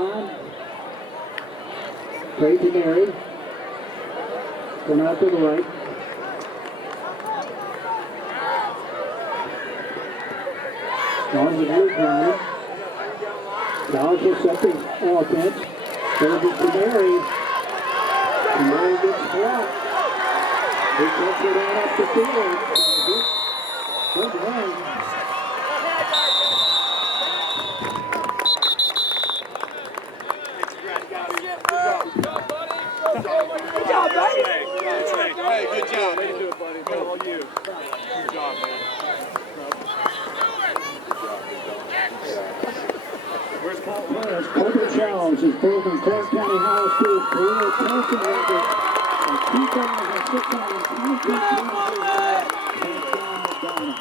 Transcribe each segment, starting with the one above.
line. Straight to Mary. Come out to the right. On the blue line. Childs will set the offense. Throws it to Mary. And Mary gets blocked. He gets it on up the field. Good run. Good job, buddy. Hey, good job. Way to do it, buddy. All you. Good job, man. Where's Paul? Colby Childs is broken Clarke County High School career passing record of 2,622 passes by Sean McDonalds.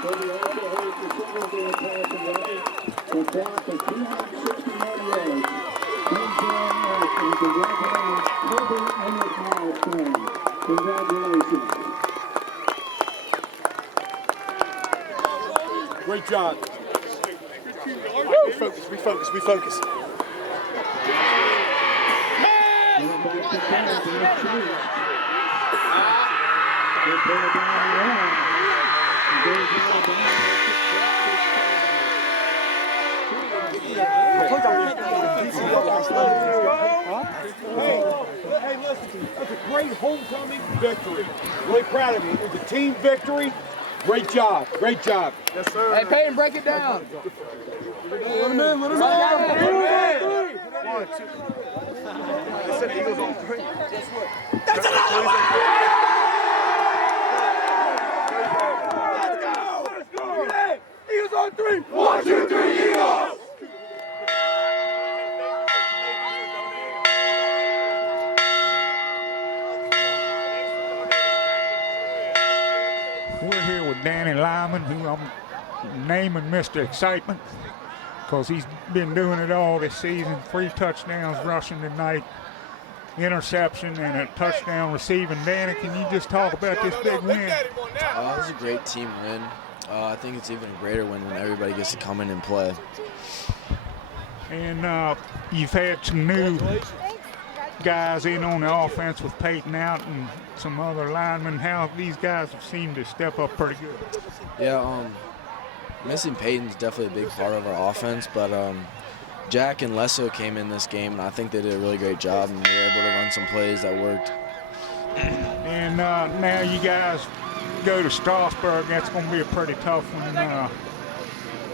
Colby also holds the single-game passing record for clock of 261 yards. Please join us in congratulating Colby and his milestone. Congratulations. Great job. Refocus. Hey, listen, that's a great homecoming victory. Really proud of you. It was a team victory. Great job. Yes, sir. Hey, Peyton, break it down. Let him in. 1, 2. I said Eagles on 3. That's another one! Let's go! Eagles on 3! 1, 2, 3, Eagles! We're here with Danny Lyman, who I'm naming Mr. Excitement, because he's been doing it all this season. 3 touchdowns rushing tonight, interception, and a touchdown receiving. Danny, can you just talk about this big win? It was a great team win. I think it's even a greater win when everybody gets to come in and play. And you've had some new guys in on the offense with Peyton out and some other linemen. How these guys have seemed to step up pretty good. Yeah, missing Peyton's definitely a big part of our offense, but Jack and Lesso came in this game, and I think they did a really great job, and they were able to run some plays that worked. And now you guys go to Strasburg. That's going to be a pretty tough one.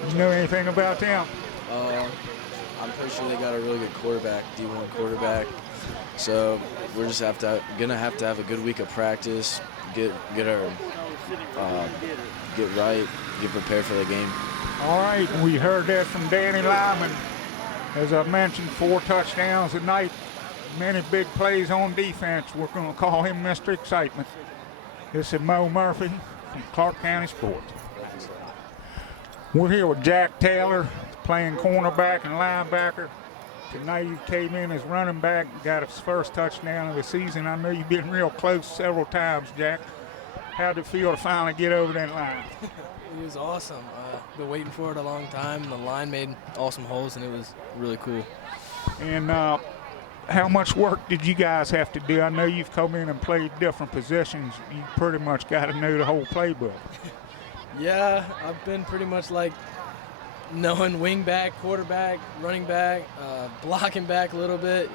You know anything about them? I'm pretty sure they got a really good quarterback, D1 quarterback. So we're just gonna have to have a good week of practice, get right, get prepared for the game. All right, we heard that from Danny Lyman. As I mentioned, 4 touchdowns tonight, many big plays on defense. We're going to call him Mr. Excitement. This is Moe Murphy from Clarke County Sports. We're here with Jack Taylor, playing cornerback and linebacker. Tonight he came in as running back, got his first touchdown of the season. I know you've been real close several times, Jack. How'd it feel to finally get over that line? It was awesome. Been waiting for it a long time. The line made awesome holes, and it was really cool. And how much work did you guys have to do? I know you've come in and played different positions. You pretty much got to know the whole playbook. Yeah, I've been pretty much like knowing wing back, quarterback, running back, blocking back a little bit.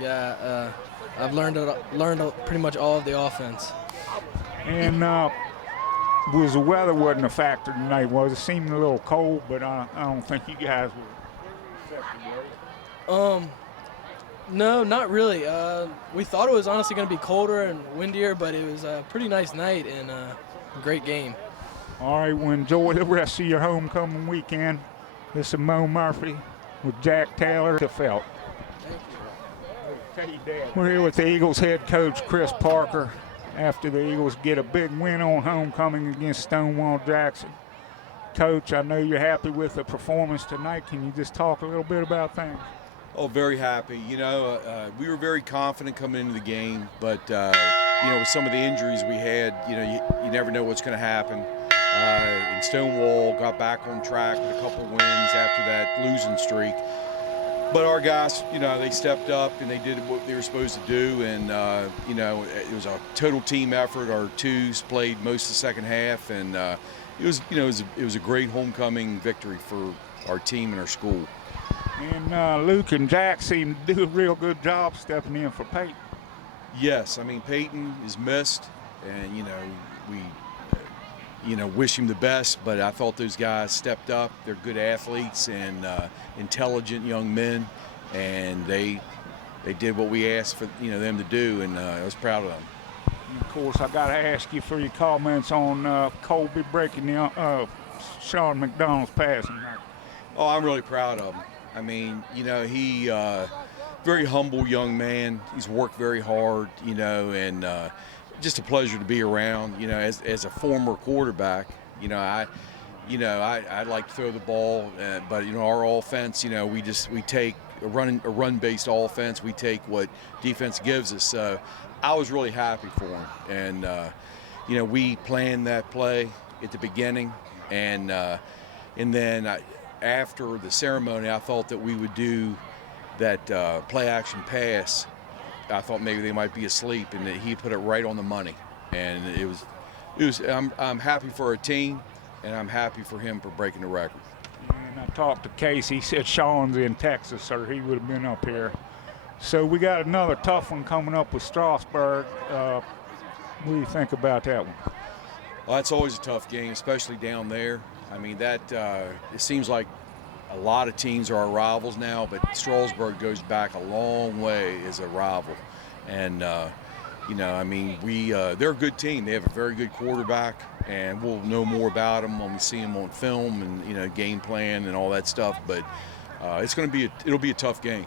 Yeah, I've learned pretty much all of the offense. And was the weather wasn't a factor tonight, was it? Seemed a little cold, but I don't think you guys were affected. No, not really. We thought it was honestly going to be colder and windier, but it was a pretty nice night and a great game. All right, well, enjoy the rest of your homecoming weekend. This is Moe Murphy with Jack Taylor to Felt. Thank you. We're here with the Eagles head coach, Chris Parker, after the Eagles get a big win on homecoming against Stonewall Jackson. Coach, I know you're happy with the performance tonight. Can you just talk a little bit about things? Oh, very happy. You know, we were very confident coming into the game, but, you know, with some of the injuries we had, you know, you never know what's going to happen. And Stonewall got back on track with a couple wins after that losing streak. But our guys, you know, they stepped up and they did what they were supposed to do, and you know, it was a total team effort. Our twos played most of the second half, and it was, you know, it was a great homecoming victory for our team and our school. And Luke and Jack seem to do a real good job stepping in for Peyton. Yes, I mean, Peyton is missed, and, you know, we you know, wish him the best, but I thought those guys stepped up. They're good athletes and intelligent young men, and they did what we asked for, you know, them to do, and I was proud of them. And of course, I got to ask you for your comments on Colby breaking the Sean McDonald's passing record. Oh, I'm really proud of him. I mean, you know, he very humble young man. He's worked very hard, you know, and just a pleasure to be around. You know, as a former quarterback, you know, I like to throw the ball, but you know, our offense, you know, we take a run-based offense. We take what defense gives us. So I was really happy for him, and you know, we planned that play at the beginning, and then after the ceremony, I thought that we would do that play-action pass. I thought maybe they might be asleep, and that he put it right on the money. And it was. I'm happy for our team, and I'm happy for him for breaking the record. And I talked to Casey. He said Sean's in Texas, or he would have been up here. So we got another tough one coming up with Strasburg. What do you think about that one? Well, that's always a tough game, especially down there. I mean, that it seems like a lot of teams are our rivals now, but Strasburg goes back a long way as a rival. And, you know, I mean, they're a good team. They have a very good quarterback, and we'll know more about them when we see them on film and, you know, game plan and all that stuff. But it'll be a tough game.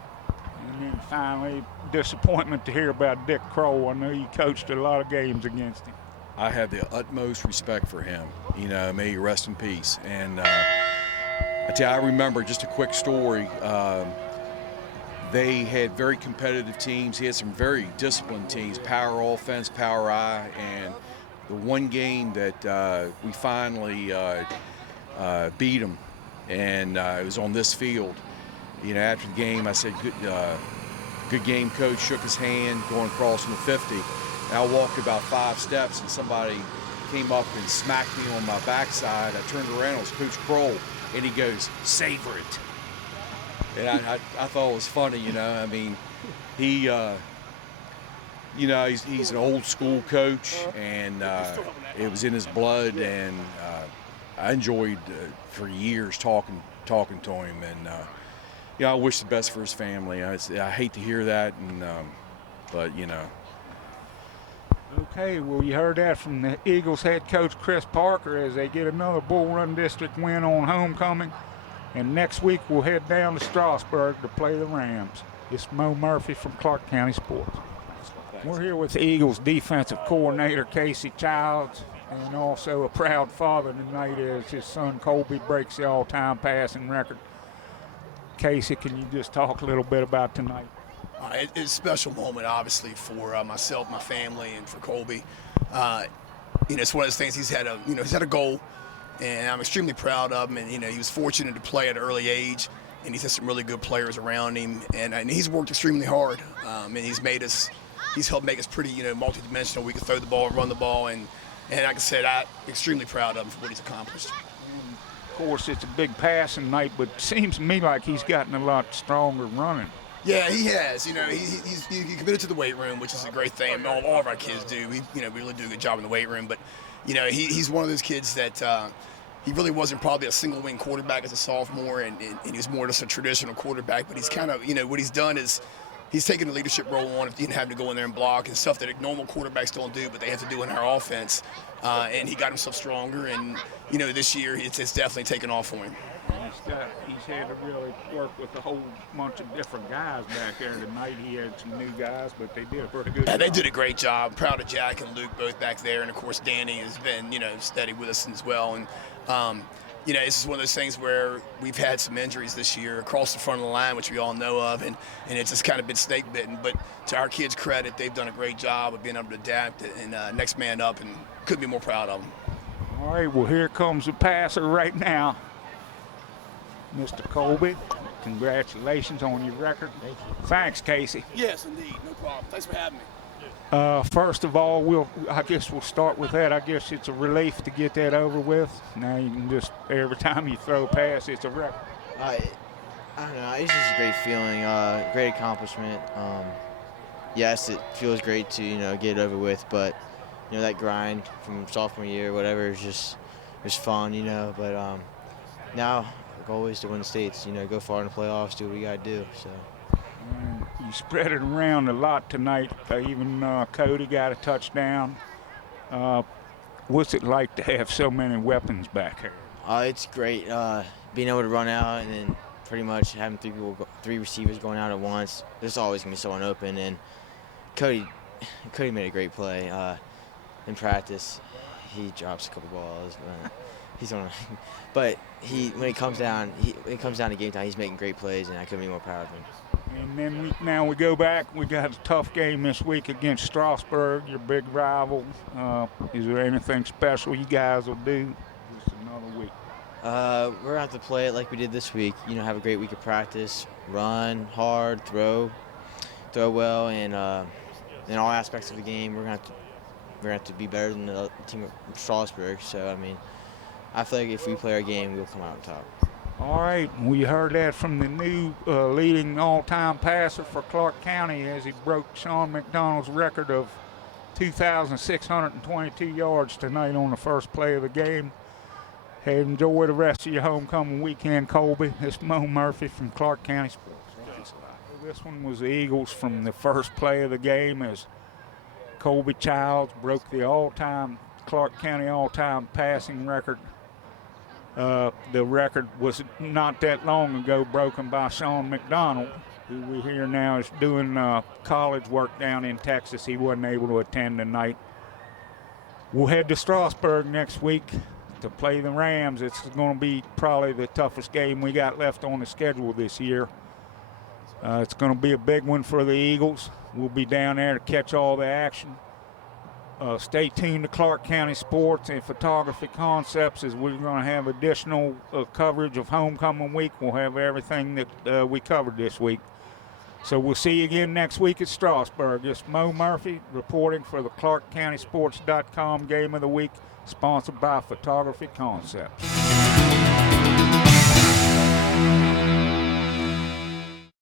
And then finally, disappointment to hear about Dick Crow. I know you coached a lot of games against him. I have the utmost respect for him. You know, may he rest in peace. And I tell you, I remember just a quick story. They had very competitive teams. He had some very disciplined teams, power offense, power I, and the one game that we finally beat them, and it was on this field. You know, after the game, I said, good game, coach, shook his hand, going across from the 50. And I walked about 5 steps, and somebody came up and smacked me on my backside. I turned around, it was Coach Kroll, and he goes, "Savor it." And I thought it was funny, you know. I mean, he, you know, he's an old school coach, and it was in his blood, and I enjoyed for years talking to him, and you know, I wish the best for his family. I hate to hear that, and but you know. Okay, well, you heard that from the Eagles head coach Chris Parker as they get another Bull Run District win on homecoming. And next week we'll head down to Strasburg to play the Rams. It's Moe Murphy from Clarke County Sports. We're here with the Eagles defensive coordinator Colby Childs, and also a proud father tonight as his son Colby breaks the all-time passing record. Casey, can you just talk a little bit about tonight? It's a special moment, obviously, for myself, my family, and for Colby. You know, it's one of those things. He's had a goal, and I'm extremely proud of him. And you know, he was fortunate to play at an early age, and he's had some really good players around him. And he's worked extremely hard, and he's helped make us pretty, you know, multidimensional. We can throw the ball, run the ball, and like I said, I'm extremely proud of him for what he's accomplished. Of course, it's a big passing night, but it seems to me like he's gotten a lot stronger running. Yeah, he has. You know, he committed to the weight room, which is a great thing. All of our kids do. We really do a good job in the weight room. But, you know, he's one of those kids that he really wasn't probably a single wing quarterback as a sophomore, and he was more just a traditional quarterback. But he's kind of, you know, what he's done is he's taken a leadership role on it, having to go in there and block and stuff that normal quarterbacks don't do, but they have to do in our offense. And he got himself stronger, and, you know, this year it's definitely taken off for him. He's had to really work with a whole bunch of different guys back there tonight. He had some new guys, but they did a pretty good job. They did a great job. Proud of Jack and Luke both back there, and of course Danny has been, you know, steady with us as well. And you know, this is one of those things where we've had some injuries this year across the front of the line, which we all know of, and it's just kind of been snake bitten. But to our kids' credit, they've done a great job of being able to adapt and next man up, and couldn't be more proud of them. All right, well, here comes the passer right now, Mr. Colby. Congratulations on your record. Thank you. Thanks, Casey. Yes, indeed. No problem. Thanks for having me. First of all, I guess we'll start with that. I guess it's a relief to get that over with. Now you can just, every time you throw a pass, it's a record. I don't know. It's just a great feeling, great accomplishment. Yes, it feels great to get it over with, but that grind from sophomore year, whatever, is just fun, But now the goal is to win the states. Go far in the playoffs, do what we got to do. So. You spread it around a lot tonight. Even Cody got a touchdown. What's it like to have so many weapons back here? It's great being able to run out and then pretty much having three receivers going out at once. There's always gonna be someone open, and Cody made a great play in practice. He drops a couple balls, but he's on. But when it comes down to game time, he's making great plays, and I couldn't be more proud of him. And then now we go back. We got a tough game this week against Strasburg, your big rival. Is there anything special you guys will do? Just another week. We're going to have to play it like we did this week. Have a great week of practice, run hard, throw well, and in all aspects of the game, we're going to have to be better than the team of Strasburg. So I feel like if we play our game, we'll come out on top. All right, we heard that from the new leading all-time passer for Clarke County as he broke Sean McDonald's record of 2,622 yards tonight on the first play of the game. Hey, enjoy the rest of your homecoming weekend, Colby. It's Moe Murphy from Clarke County Sports. This one was the Eagles from the first play of the game as Colby Childs broke the Clarke County all-time passing record. The record was not that long ago broken by Sean McDonald, who we hear now is doing college work down in Texas. He wasn't able to attend tonight. We'll head to Strasburg next week to play the Rams. It's going to be probably the toughest game we got left on the schedule this year. It's going to be a big one for the Eagles. We'll be down there to catch all the action. Stay tuned to Clarke County Sports and Photography Concepts as we're going to have additional coverage of Homecoming Week. We'll have everything that we covered this week. So we'll see you again next week at Strasburg. It's Moe Murphy reporting for the ClarkeCountySports.com Game of the Week, sponsored by Photography Concepts.